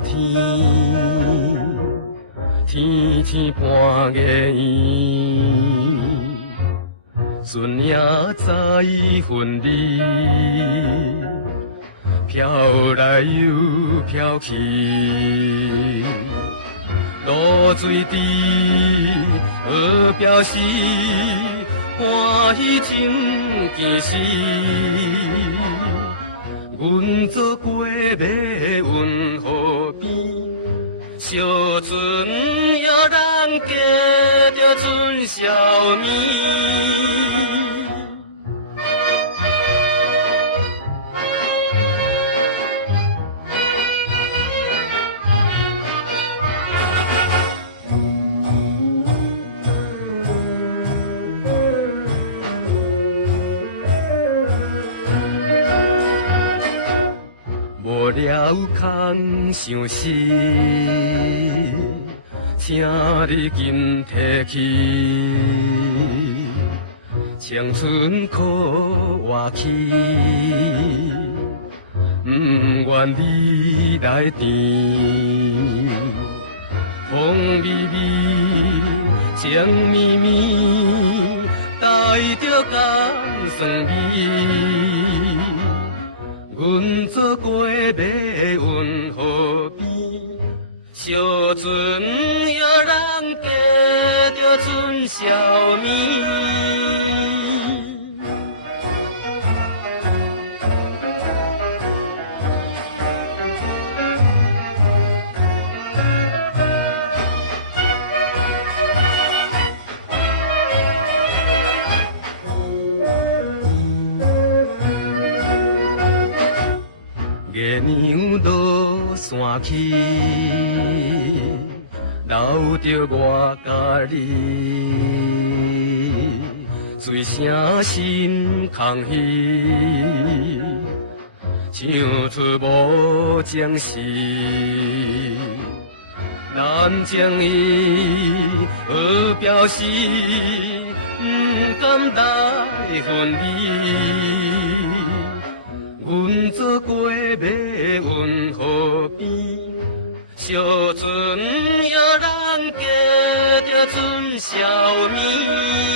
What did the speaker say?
天，天天伴月圆，船影在云里，飘来又飘去，露水滴有表示，欢喜深更时。阮做过马运河边，小船摇咱过着春宵暝。无聊空相思，请你紧退去，青春靠活气，不愿你来缠，风微微情绵绵，带着甘酸味。阮做过马运河边，小船摇咱过着春宵暝。月娘落山去，留著我甲你，水声心空虚，唱出慕情诗。咱情意有表示，不甘来分离。阮做过马运河边，小船摇咱过着春宵暝。